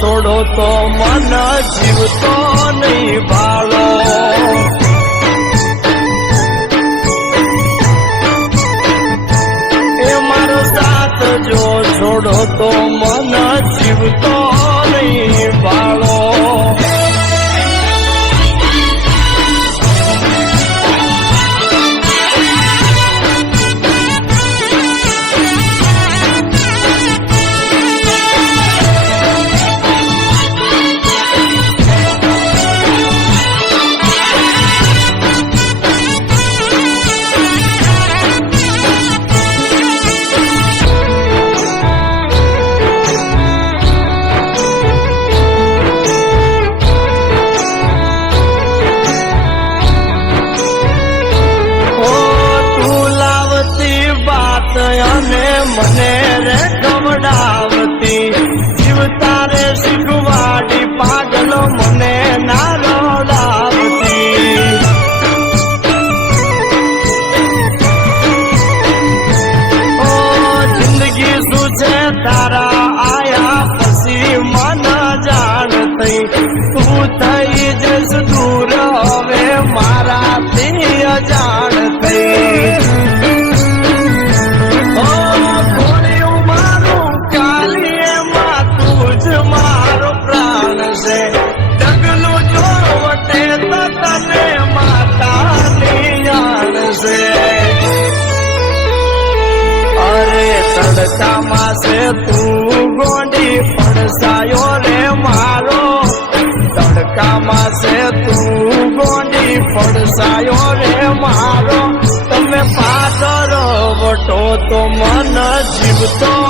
છોડો તો મન જીવતો નહીં ભાળો એ મારો સાથ જો છોડો તો મન જીવતો નહીં ભાળો અને મને રે ગમડાવતી જીવતા રે શીખવાડી પાગલો મને ના રડાવતી ઓ જિંદગી શું છે તારા આયા પછી મન જાણતી તું થઈ જઈશ દૂર હવે મારાથી અજાણતી તડકામાં છે તું ગોંડી પડસાયો રે મારો તડકામાં છે તું ગોંડી પડસાયો રે મારો તમે પાદર વટો તો મન જીવતો